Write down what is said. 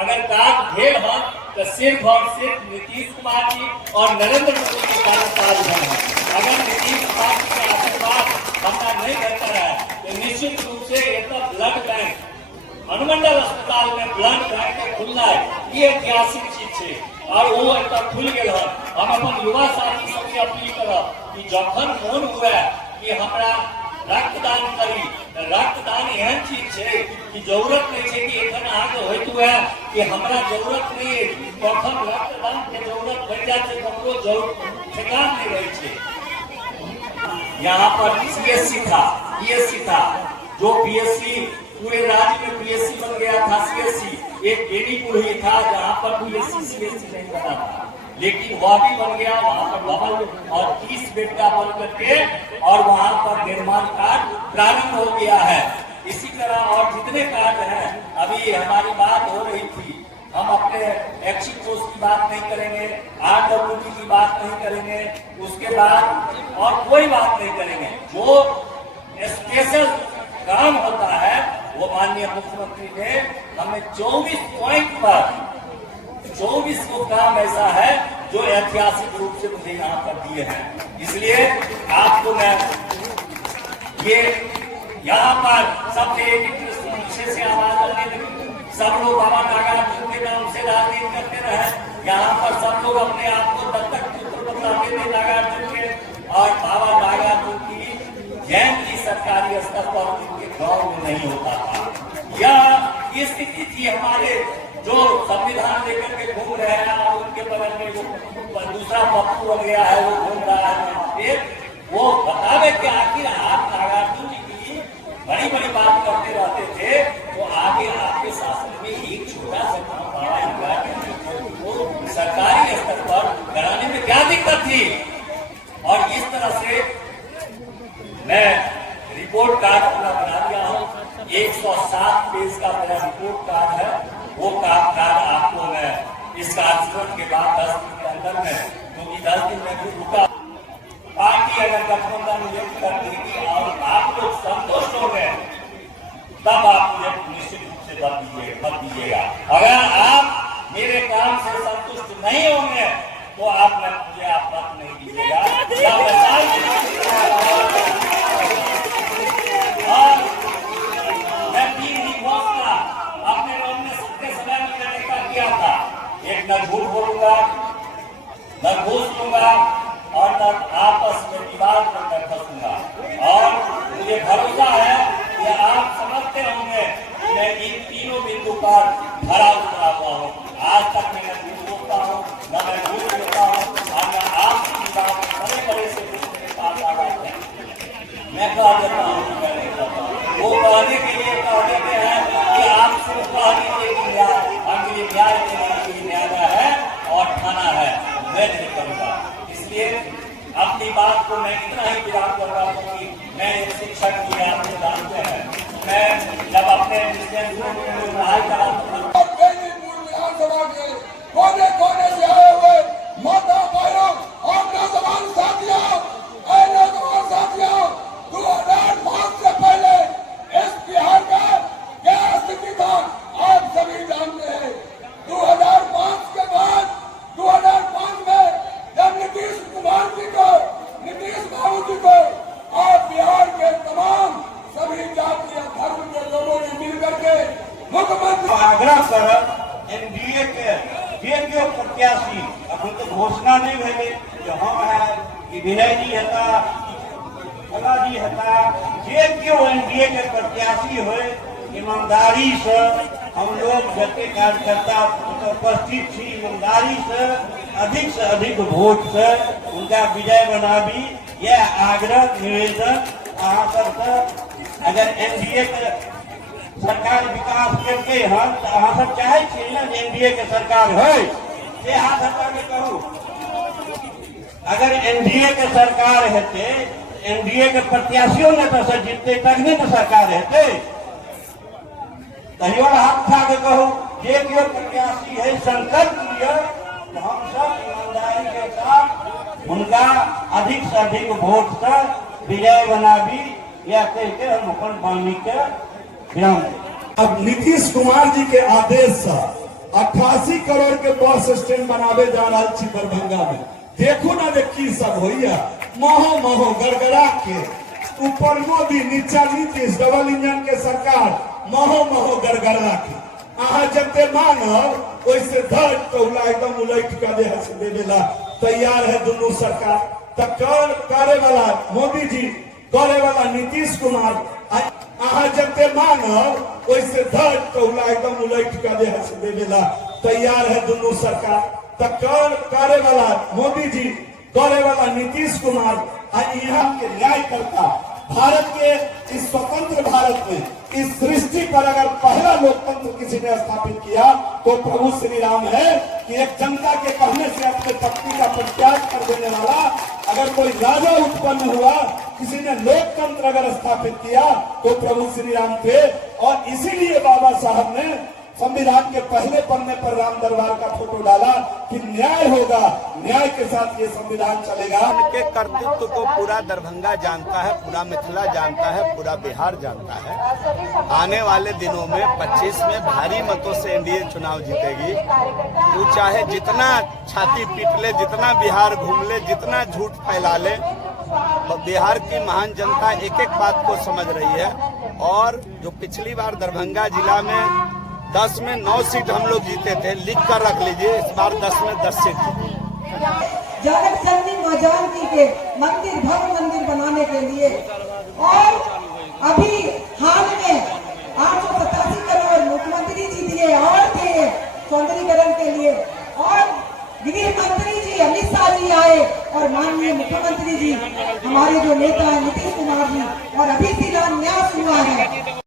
अगर काज भेल हो तो सिर्फ और सिर्फ नीतीश कुमार जी और नरेंद्र मोदी के कारण काज भेल है। अगर नीतीश कुमार जी का आशीर्वाद हमारा नहीं रहता है तो निश्चित रूप से ये तो ब्लड बैंक अनुमंडल अस्पताल में ब्लड बैंक खुलना है, ये ऐतिहासिक चीज है और वो एक खुल गया है। हम अपन युवा साथी सबसे अपील करब कि जखन मन हुआ कि हमारा रक्तदान करी, रक्तदान एहन चीज है कि जरूरत नहीं है कि एखन आगे होइत हुआ कि हमरा जरूरत नहीं है, कखन रक्तदान के जरूरत बढ़ जाए तो ककरो जरूरत ठेकान नहीं रहे छे। यहाँ पर सीएससी था, पीएससी था, जो पीएससी पूरे राज्य में पीएससी बन गया था। सीएससी एक बेनीपुर ही था जहाँ पर पीएससी सीएससी नहीं बना था, लेकिन वह भी बन गया। वहाँ पर भवन और 30 बेड का बन करके और वहाँ पर निर्माण कार्य प्रारंभ हो गया है। इसी तरह और जितने कार्य हैं, अभी हमारी बात हो रही थी, हम अपने एक्सिट पोस्ट की बात नहीं करेंगे, RWD की बात नहीं करेंगे, उसके बाद और कोई बात नहीं करेंगे। जो स्पेशल काम होता है वो माननीय मुख्यमंत्री ने हमें 24 पॉइंट पर 24 को काम ऐसा है जो ऐतिहासिक रूप से मुझे यहाँ पर दिए हैं। इसलिए आपको मैं ये यहाँ पर सबसे एक पीछे से आवाज आने लगी, सब लोग बाबा नागार्जुन के नाम से राजनीति करते रहे। यहाँ पर सब लोग अपने आप को दत्तक पुत्र बताते थे नागार्जुन के, और बाबा नागार्जुन की जयंती सरकारी स्तर पर उनके गांव में नहीं होता था। यह स्थिति थी हमारे जो संविधान लेकर के घूम रहे हैं और उनके बगल में वो दूसरा पप्पू बन गया है, वो घूम रहा है। वो बतावे कि आखिर आप नागार्जुन जी की बड़ी बड़ी बात करते रहते थे, तो आगे आपके शासन में एक छोटा सा काम वो सरकारी स्तर पर कराने में क्या दिक्कत थी। और इस तरह से मैं रिपोर्ट कार्ड अपना बना दिया हूँ। 107 पेज का मेरा रिपोर्ट कार्ड है। वो कार्ड आपको मैं इस कार्यक्रम के बाद 10 दिन के अंदर में, क्योंकि 10 दिन में भी रुका, पार्टी अगर गठबंधन नियुक्त कर देगी और आप लोग संतुष्ट हो गए तब आप मुझे निश्चित रूप से मत दीजिएगा। अगर आप मेरे काम से संतुष्ट नहीं होंगे तो आप मुझे आप मत नहीं दीजिएगा। मैं 3 ही घोषणा अपने अपने सत्य समय में मैंने क्या किया था, एक न झूठ बोलूंगा, न घूस लूंगा और न आपस में विवाद में न फंसूंगा। और मुझे भरोसा है कि आप समझते होंगे कि मैं इन तीनों बिंदु पर खरा उतरा हुआ हूँ। आज तक मैं न झूठ बोलता हूँ, न मैं घूस लेता हूँ, और न आपकी बात बड़े बड़े से मेरे पास आ जाते हैं। मैं कह देता हूँ कि मैं नहीं करता। वो कहने के लिए कह देते हैं कि आप सिर्फ कह दीजिए कि हमके लिए न्याय देने के लिए न्याय है और थाना है, मैं नहीं करूँगा। इसलिए अपनी बात को मैं इतना ही विराम कर रहा हूँ कि मैं एक शिक्षक की आप जानते हैं, मैं जब अपने पढ़ाई कराता कोने कोने से आए हुए माता बहनों और नौजवान साथियों, 2005 से पहले इस बिहार का क्या स्थिति था आप सभी जानते हैं। 2005 के बाद 2005 में जब नीतीश कुमार जी को, नीतीश बाबू जी को और बिहार के तमाम सभी जातीय धर्म के लोगों ने मिलकर के मुख्यमंत्री आग्रह कर एनडीए के जो प्रत्याशी अभी तो घोषणा नहीं भेले जो हम है कि विनय जी हता, भला जी हता, जो एनडीए के प्रत्याशी हो ईमानदारी से हम लोग जते कार्यकर्ता उपस्थित थी, ईमानदारी से अधिक वोट से उनका विजय बनाबी, यह आग्रह निवेदन अहाँ सबसे। अगर एनडीए के सरकार विकास करके हम तो अहाँ सब चाहे छियै ना एनडीए के सरकार है, से हाथ हटा के कहू। अगर एनडीए के सरकार हेते, एनडीए के प्रत्याशियों नेता से जीतते तखने तो सरकार हेते। तहियो हाथ उठा के कहू जे केओ प्रत्याशी है संकल्प लिया तो हम सब ईमानदारी के साथ उनका अधिक से अधिक वोट से विजय बनाबी, या कह के हम अपन वाणी के। अब नीतीश कुमार जी के आदेश से 88 करोड़ के बस स्टैंड बनावे जा रहा छी दरभंगा में। देखो ना जे की सब होइया, महो महो गड़गड़ा के, ऊपर मोदी नीचा नीतीश, डबल इंजन के सरकार, महो महो गड़गड़ा के। अहाँ जते मानव वैसे धर टोला एकदम उलट कर दे हंस देवेला तैयार है दोनों सरकार। तक करे वाला मोदी जी, करे वाला नीतीश कुमार, अहाँ जते मानव वैसे धर टोला एकदम उलट कर दे हंस देवेला तैयार है दोनों सरकार। तक करे वाला मोदी जी, करे वाला नीतीश कुमार, यहाँ के न्यायकर्ता भारत के इस स्वतंत्र भारत में, इस सृष्टि पर अगर पहला लोकतंत्र किसी ने स्थापित किया तो प्रभु श्री राम है कि एक जनता के कहने से अपने शक्ति का परित्याग कर देने वाला अगर कोई राजा उत्पन्न हुआ, किसी ने लोकतंत्र अगर स्थापित किया तो प्रभु श्री राम थे। और इसीलिए बाबा साहब ने संविधान के पहले पन्ने पर राम दरबार का फोटो डाला कि न्याय होगा, न्याय के साथ ये संविधान चलेगा। उनके कर्तृत्व को पूरा दरभंगा जानता है, पूरा मिथिला जानता है, पूरा बिहार जानता है। आने वाले दिनों में 25 में भारी मतों से एनडीए चुनाव जीतेगी। वो चाहे जितना छाती पीट ले, जितना बिहार घूम ले, जितना झूठ फैला ले, बिहार की महान जनता एक एक बात को समझ रही है। और जो पिछली बार दरभंगा जिला में 10 में 9 सीट हम लोग जीते थे, लिख कर रख लीजिए, इस बार 10 में 10 सीट जीते। जनक जननी मां जानकी के मंदिर, भव्य मंदिर बनाने के लिए, और अभी हाल में 887 करोड़ मुख्यमंत्री जी दिए और थे सौंदर्यीकरण के लिए। और गृह मंत्री जी अमित शाह जी आए और माननीय मुख्यमंत्री जी हमारे जो नेता है नीतीश कुमार जी, और अभी शिलान्यास हुआ है